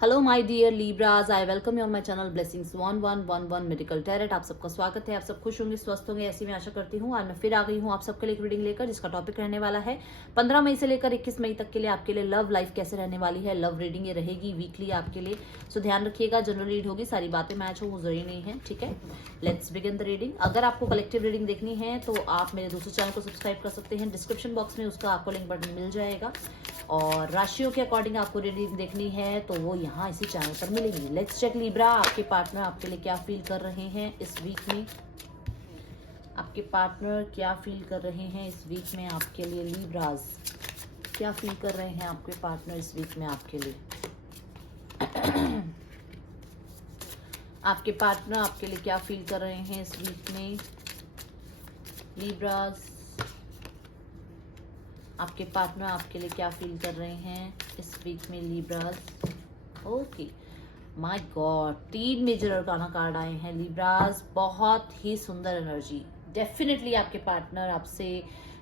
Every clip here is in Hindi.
Hello my dear Libras, I welcome you on my channel blessings 1111 medical tarot. आप सबका स्वागत है। आप सब खुश होंगे, स्वस्थ होंगे, ऐसी मैं आशा करती हूँ। आज मैं फिर आ गई हूँ आप सबके लिए एक रीडिंग लेकर, जिसका टॉपिक रहने वाला है 15 मई से लेकर 21 मई तक के लिए आपके लिए लव लाइफ कैसे रहने वाली है। लव रीडिंग ये रहेगी वीकली आपके लिए, सो ध्यान रखिएगा। जनरल रीड होगी, सारी बातें मैच हो वो जरूरी नहीं है, ठीक है। Let's begin the reading. अगर आपको कलेक्टिव रीडिंग देखनी है तो आप मेरे दूसरे चैनल को सब्सक्राइब कर सकते हैं, डिस्क्रिप्शन बॉक्स में उसका आपको लिंक बटन मिल जाएगा। और राशियों के अकॉर्डिंग आपको रीडिंग देखनी है तो वो यहाँ इसी चैनल पर मिलेगी। लेट्स चेक लीब्रा, आपके पार्टनर आपके लिए क्या फील कर रहे हैं इस वीक में। आपके पार्टनर क्या फील कर रहे हैं इस वीक में आपके लिए। लीब्राज क्या फील कर रहे हैं आपके पार्टनर इस वीक में आपके लिए। आपके पार्टनर आपके लिए क्या फील कर रहे हैं इस वीक में लीब्राज। आपके पार्टनर आपके लिए क्या फील कर रहे हैं इस वीक में Libras. Okay, my god, 3 major arcana card आए हैं लीब्राज। बहुत ही सुंदर एनर्जी। डेफिनेटली आपके पार्टनर आपसे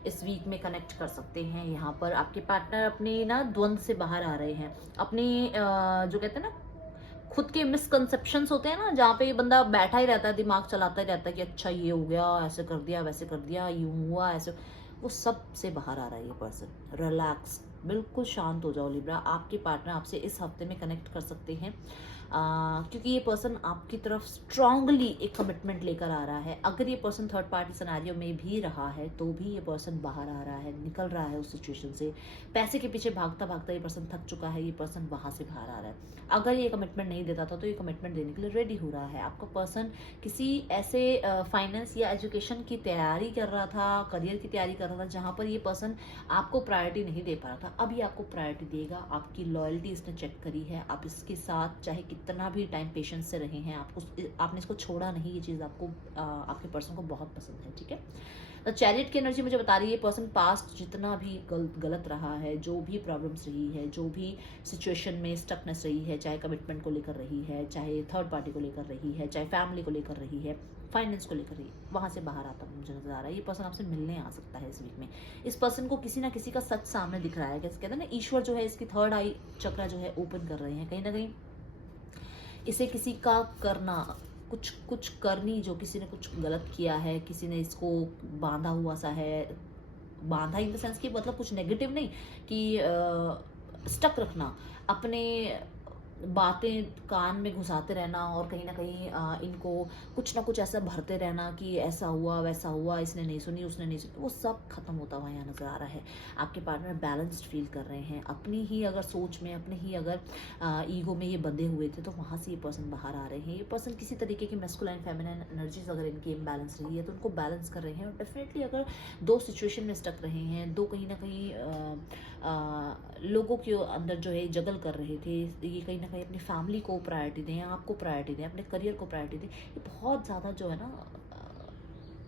इस वीक में कनेक्ट कर सकते हैं। यहाँ पर आपके पार्टनर अपने ना द्वंद से बाहर आ रहे हैं। अपनी जो कहते हैं ना, खुद के मिसकंसेप्शंस होते हैं ना, जहाँ पे ये बंदा बैठा ही रहता है, दिमाग चलाता ही रहता है कि अच्छा ये हो गया, ऐसे कर दिया, वैसे कर दिया, यूं हुआ, ऐसे। वो सब से बाहर आ रहा है ये पर्सन। रिलैक्स, बिल्कुल शांत हो जाओ लीब्रा। आपके पार्टनर आपसे इस हफ्ते में कनेक्ट कर सकते हैं क्योंकि ये पर्सन आपकी तरफ स्ट्रांगली एक कमिटमेंट लेकर आ रहा है। अगर ये पर्सन थर्ड पार्टी सिनेरियो में भी रहा है तो भी ये पर्सन बाहर आ रहा है, निकल रहा है उस सिचुएशन से। पैसे के पीछे भागता भागता ये पर्सन थक चुका है, ये पर्सन वहां से बाहर आ रहा है। अगर ये कमिटमेंट नहीं देता था तो ये कमिटमेंट देने के लिए रेडी हो रहा है। आपका पर्सन किसी ऐसे फाइनेंस या एजुकेशन की तैयारी कर रहा था, करियर की तैयारी कर रहा था, जहां पर ये पर्सन आपको प्रायोरिटी नहीं दे पा रहा था। अब ये आपको प्रायोरिटी देगा। आपकी लॉयल्टी इसने चेक करी है। आप इसके साथ चाहे कितना भी टाइम पेशेंस से रहे हैं, आपने इसको छोड़ा नहीं। ये चीज़ आपको आपके पर्सन को बहुत पसंद है, ठीक है। तो चैरिट की एनर्जी मुझे बता रही है पर्सन पास्ट जितना भी गलत रहा है, जो भी प्रॉब्लम्स रही है, जो भी सिचुएशन में स्टकनेस रही है, चाहे कमिटमेंट को लेकर रही है, चाहे थर्ड पार्टी को लेकर रही है, चाहे फैमिली को लेकर रही है, फाइनेंस को लेकर रही है, वहां से बाहर आता मुझे नजर आ रहा है। ये पर्सन आपसे मिलने आ सकता है इस वीक में। इस पर्सन को किसी ना किसी का सच सामने दिख रहा है। कैसे कहते हैं ना, ईश्वर जो है इसकी थर्ड आई चक्र जो है ओपन कर रहे हैं। कहीं ना कहीं इसे किसी का करना, कुछ कुछ करनी, जो किसी ने कुछ गलत किया है, किसी ने इसको बांधा हुआ सा है। बांधा इन द सेंस कि मतलब कुछ नेगेटिव नहीं, कि स्टक रखना, अपने बातें कान में घुसाते रहना और कहीं ना कहीं इनको कुछ ना कुछ ऐसा भरते रहना कि ऐसा हुआ वैसा हुआ, इसने नहीं सुनी, उसने नहीं सुनी, वो सब खत्म होता हुआ यहाँ नजर आ रहा है। आपके पार्टनर बैलेंस्ड फील कर रहे हैं। अपनी ही अगर सोच में, अपने ही अगर ईगो में ये बंधे हुए थे तो वहाँ से ये पर्सन बाहर आ रहे हैं। ये पर्सन किसी तरीके की मैस्कुलाइन फेमिनाइन एनर्जीज अगर इनकी इम्बैलेंस रही है तो उनको बैलेंस कर रहे हैं। और डेफिनेटली अगर दो सिचुएशन में स्टक रहे हैं, दो कहीं ना कहीं लोगों के अंदर जो है जगल कर रहे थे, ये कहीं ना कहीं अपनी फैमिली को प्रायोरिटी दें, आपको प्रायोरिटी दें, अपने करियर को प्रायोरिटी दें। ये बहुत ज़्यादा जो है ना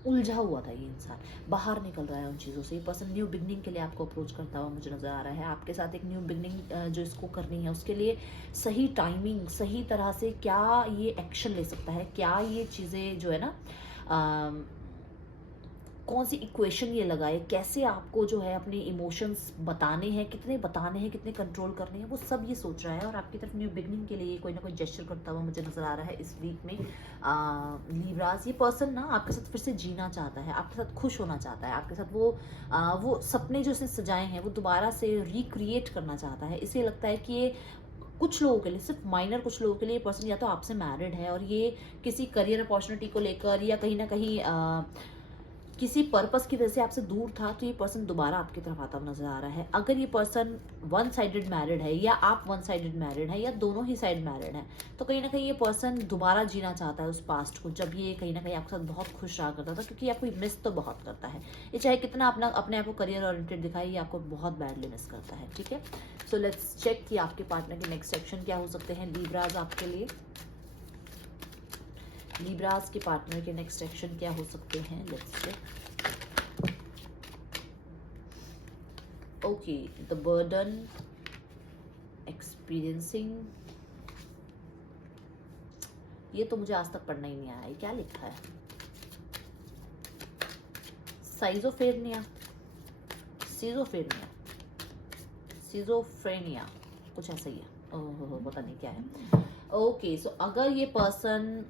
उलझा हुआ था ये इंसान, बाहर निकल रहा है उन चीज़ों से। ये पर्सन न्यू बिगनिंग के लिए आपको अप्रोच करता हुआ मुझे नज़र आ रहा है। आपके साथ एक न्यू बिगनिंग जो इसको करनी है, उसके लिए सही टाइमिंग, सही तरह से क्या ये एक्शन ले सकता है, क्या ये चीज़ें जो है ना कौन सी इक्वेशन ये लगाए, कैसे आपको जो है अपने इमोशंस बताने हैं, कितने बताने हैं, कितने कंट्रोल करने हैं, वो सब ये सोच रहा है। और आपकी तरफ न्यू बिगनिंग के लिए कोई ना कोई जेस्चर करता हुआ मुझे नजर आ रहा है इस वीक में लीब्रास। ये पर्सन ना आपके साथ फिर से जीना चाहता है, आपके साथ खुश होना चाहता है, आपके साथ वो सपने जो इसने सजाए हैं वो दोबारा से रिक्रिएट करना चाहता है। इसे लगता है कि ये कुछ लोगों के लिए, सिर्फ माइनर कुछ लोगों के लिए, पर्सन या तो आपसे मैरिड है और ये किसी करियर अपॉर्चुनिटी को लेकर या कहीं ना कहीं किसी पर्पस की वजह से आपसे दूर था, तो ये पर्सन दोबारा आपकी तरफ आता हुआ नजर आ रहा है। अगर ये पर्सन वन साइडेड मैरिड है या आप वन साइडेड मैरिड है या दोनों ही साइड मैरिड है, तो कहीं ना कहीं ये पर्सन दोबारा जीना चाहता है उस पास्ट को, जब ये कहीं ना कहीं आपके साथ बहुत खुश रहा करता था, क्योंकि आपको मिस तो बहुत करता है। ये चाहे कितना अपने आप को करियर ओरिएंटेड दिखाए, ये आपको बहुत बैडली मिस करता है, ठीक है। सो लेट्स चेक कि आपके पार्टनर के नेक्स्ट सेक्शन क्या हो सकते हैं लीब्राज आपके लिए। लीब्रास के पार्टनर के नेक्स्ट एक्शन क्या हो सकते हैं, let's check. Okay, the burden, experiencing, ये तो मुझे आज तक पढ़ना ही नहीं आया, क्या लिखा है। साइजोफेरनिया, सीजोफेरनिया, सीजोफ्रेनिया, कुछ ऐसा ही है। ओह पता नहीं क्या है। ओके सो अगर ये पर्सन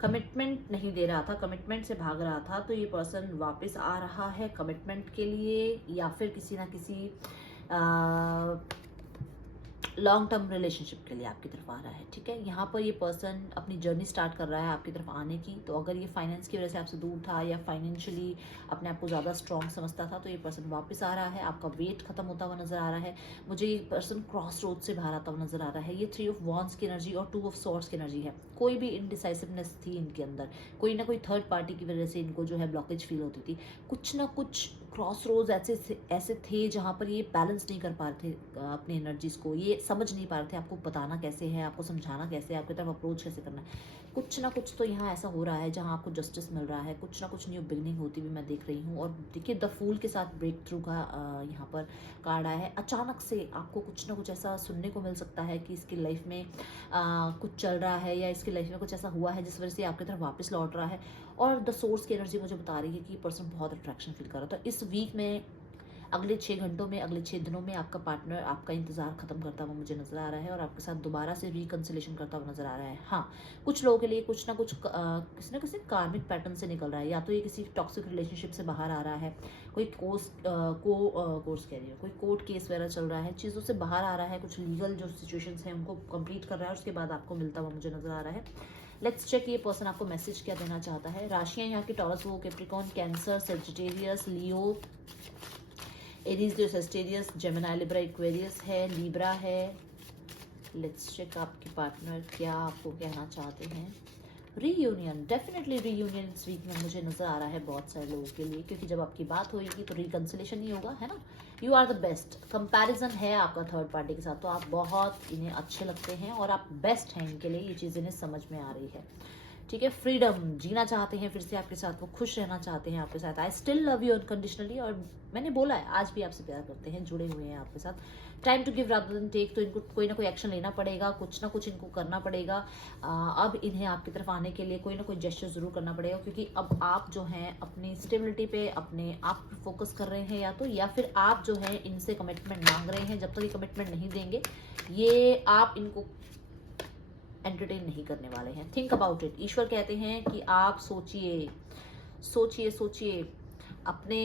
कमिटमेंट नहीं दे रहा था, कमिटमेंट से भाग रहा था, तो ये पर्सन वापस आ रहा है कमिटमेंट के लिए, या फिर किसी ना किसी लॉन्ग टर्म रिलेशनशिप के लिए आपकी तरफ आ रहा है। ठीक है, यहाँ पर ये पर्सन अपनी जर्नी स्टार्ट कर रहा है आपकी तरफ आने की। तो अगर ये फाइनेंस की वजह से आपसे दूर था या फाइनेंशियली अपने आप को ज़्यादा स्ट्रॉन्ग समझता था, तो ये पर्सन वापस आ रहा है। आपका वेट खत्म होता हुआ नजर आ रहा है। मुझे ये पर्सन क्रॉस रोड से बाहर आता हुआ नजर आ रहा है। ये 3 ऑफ वॉन्ड्स की एनर्जी और 2 ऑफ सॉर्ड्स की एनर्जी है। कोई भी इनडिसाइसिवनेस थी इनके अंदर, कोई ना कोई थर्ड पार्टी की वजह से इनको जो है ब्लॉकेज फील होती थी। कुछ ना कुछ क्रॉस रोड्स ऐसे थे जहाँ पर ये बैलेंस नहीं कर पा रहे थे अपनी एनर्जीज को, ये समझ नहीं पा रहे थे आपको बताना कैसे है, आपको समझाना कैसे है, आपकी तरफ अप्रोच कैसे करना है। कुछ ना कुछ तो यहाँ ऐसा हो रहा है जहाँ आपको जस्टिस मिल रहा है, कुछ ना कुछ न्यू बिगनिंग होती हुई मैं देख रही हूँ। और देखिए द फूल के साथ ब्रेक थ्रू का यहाँ पर कार्ड आया है। अचानक से आपको कुछ ना कुछ ऐसा सुनने को मिल सकता है कि इसकी लाइफ में कुछ चल रहा है, या इसकी लाइफ में कुछ ऐसा हुआ है जिस वजह से आपकी तरफ वापस लौट रहा है। और द सोर्स की एनर्जी मुझे बता रही है कि ये पर्सन बहुत अट्रैक्शन फील कर रहा था। इस वीक में अगले 6 घंटों में, अगले 6 दिनों में आपका पार्टनर आपका इंतजार खत्म करता हुआ मुझे नजर आ रहा है और आपके साथ दोबारा से रिकंसिलेशन करता हुआ नजर आ रहा है। हाँ, कुछ लोगों के लिए कुछ ना कुछ किसी ना किसी कार्मिक पैटर्न से निकल रहा है, या तो ये किसी टॉक्सिक रिलेशनशिप से बाहर आ रहा है, कोई कोर्स कह रही है, कोई कोर्ट केस वगैरह चल रहा है, चीज़ों से बाहर आ रहा है, कुछ लीगल जो सिचुएशंस हैं उनको कंप्लीट कर रहा है, उसके बाद आपको मिलता हुआ मुझे नजर आ रहा है। लेट्स चेक ये पर्सन आपको मैसेज क्या देना चाहता है। राशियां यहाँ की टॉरस, वो कैप्रिकॉर्न, कैंसर, सेजिटेरियस, लियो, एरीज, जो सेजिटेरियस, जेमिनी, लिब्रा, एक्वेरियस है, लीब्रा है। लेट्स चेक आपके पार्टनर क्या आपको कहना चाहते हैं। रीयूनियन, डेफिनेटली रीयूनियन इस वीक में मुझे नजर आ रहा है बहुत सारे लोगों के लिए, क्योंकि जब आपकी बात होगी तो रिकंसिलेशन ही होगा, है ना। You are the best. Comparison है आपका थर्ड पार्टी के साथ, तो आप बहुत इन्हें अच्छे लगते हैं और आप बेस्ट हैं इनके लिए, ये चीज़ इन्हें समझ में आ रही है। ठीक है, फ्रीडम जीना चाहते हैं फिर से आपके साथ, वो खुश रहना चाहते हैं आपके साथ। I still love you unconditionally, और मैंने बोला है आज भी आपसे प्यार करते हैं, जुड़े हुए हैं आपके साथ। Time to give rather than take, तो इनको कोई ना कोई एक्शन लेना पड़ेगा, कुछ ना कुछ इनको करना पड़ेगा। अब इन्हें आपकी तरफ आने के लिए कोई ना कोई जेस्चर जरूर करना पड़ेगा, क्योंकि अब आप जो हैं अपनी स्टेबिलिटी पे, अपने आप पे फोकस कर रहे हैं, या फिर आप जो है इनसे कमिटमेंट मांग रहे हैं। जब तक ये कमिटमेंट नहीं देंगे, ये आप इनको एंटरटेन नहीं करने वाले हैं। Think about it. ईश्वर कहते हैं कि आप सोचिए सोचिए सोचिए अपने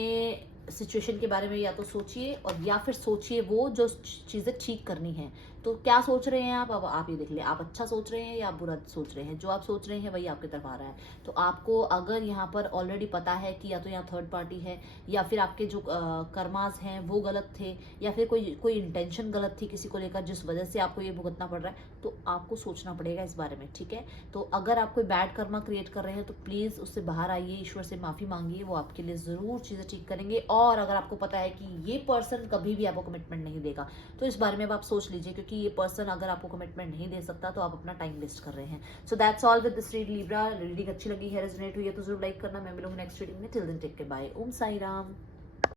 सिचुएशन के बारे में, या तो सोचिए और या फिर सोचिए वो जो चीज़ें ठीक करनी है। तो क्या सोच रहे हैं आप, अब आप ये देख लें, आप अच्छा सोच रहे हैं या आप बुरा सोच रहे हैं। जो आप सोच रहे हैं वही आपकी तरफ आ रहा है। तो आपको अगर यहाँ पर ऑलरेडी पता है कि या तो यहाँ थर्ड पार्टी है, या फिर आपके जो कर्मास हैं वो गलत थे, या फिर कोई इंटेंशन गलत थी किसी को लेकर जिस वजह से आपको ये भुगतना पड़ रहा है, तो आपको सोचना पड़ेगा इस बारे में। ठीक है, तो अगर आप कोई बैड कर्मा क्रिएट कर रहे हैं तो प्लीज़ उससे बाहर आइए, ईश्वर से माफ़ी मांगिए, वो आपके लिए ज़रूर चीज़ें ठीक करेंगे। और अगर आपको पता है कि ये पर्सन कभी भी आपको कमिटमेंट नहीं देगा, तो इस बारे में आप सोच लीजिए, क्योंकि ये पर्सन अगर आपको कमिटमेंट नहीं दे सकता तो आप अपना टाइम वेस्ट कर रहे हैं। So that's all with this read Libra. Reading अच्छी लगी है, रेजोनेट हुई है तो जरूर लाइक करना। मैं मिलूंगी नेक्स्ट रीडिंग में। Till then take care, bye. Om Sai Ram.